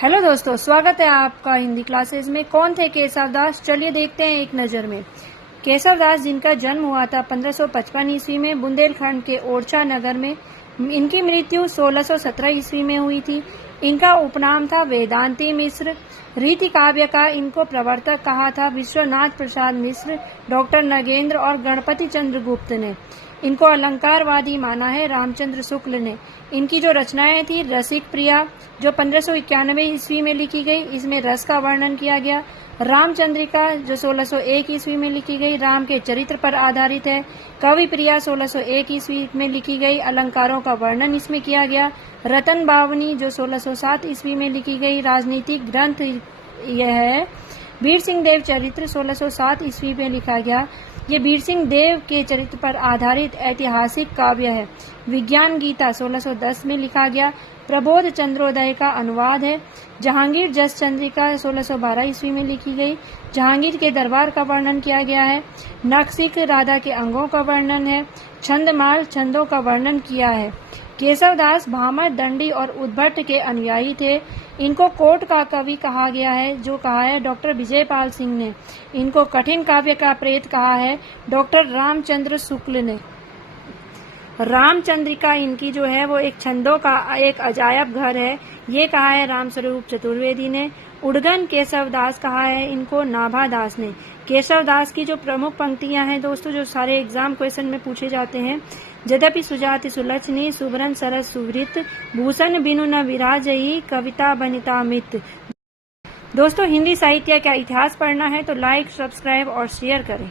Hello दोस्तों, स्वागत है आपका हिंदी क्लासेस में। कौन थे केशव दास? चलिए देखते हैं एक नज़र में। केशव दास, जिनका जन्म हुआ था 1555 ईस्वी में बुंदेलखंड के ओरछा नगर में। इनकी मृत्यु 1617 ईस्वी में हुई थी। इनका उपनाम था वेदांती मिश्र। रीति काव्य का इनको प्रवर्तक कहा था विश्वनाथ प्रसाद मिश्र, डॉक्टर नगेंद्र और गणपति चंद्र गुप्त ने। इनको अलंकारवादी माना है रामचंद्र शुक्ल ने। इनकी जो रचनाएं थी रसिक प्रिया, जो 1591 ईस्वी में लिखी गई, इसमें रस का वर्णन किया गया। रामचंद्रिका, जो 1601 ईस्वी में लिखी गई, राम के चरित्र पर आधारित है। कवि प्रिया 1601 ईस्वी में लिखी गई, अलंकारों का वर्णन इसमें किया गया। रतन बावनी, जो 1607 ईस्वी में लिखी गई, राजनीतिक ग्रंथ यह है। वीर सिंह देव चरित्र 1607 ईस्वी में लिखा गया। ये वीर सिंह देव के चरित्र पर आधारित ऐतिहासिक काव्य है। विज्ञान गीता 1610 में लिखा गया। प्रबोध चंद्रोदय का अनुवाद है। जहांगीर जस चंद्रिका 1612 ईस्वी में लिखी गई। जहांगीर के दरबार का वर्णन किया गया है। नखशिख राधा के अंगों का वर्णन है। छंदमाल छंदों का वर्णन किया है। केशव दास भामर, दंडी और उद्भट के अनुयायी थे। इनको कोट का कवि कहा गया है, जो कहा है डॉक्टर विजयपाल सिंह ने। इनको कठिन काव्य का प्रेत कहा है डॉक्टर रामचंद्र शुक्ल ने। रामचंद्रिका इनकी जो है वो एक छंदों का एक अजायब घर है, ये कहा है रामस्वरूप चतुर्वेदी ने। उड़गन केशव दास कहा है इनको नाभा दास ने। केशव दास की जो प्रमुख पंक्तियां हैं दोस्तों, जो सारे एग्जाम क्वेश्चन में पूछे जाते हैं, यद्यपि सुजाति सुलक्षणी सुभरन सरस सुवृत भूषण बिनु न विराजई कविता बनिता मित। दोस्तों, हिंदी साहित्य का इतिहास पढ़ना है तो लाइक, सब्सक्राइब और शेयर करें।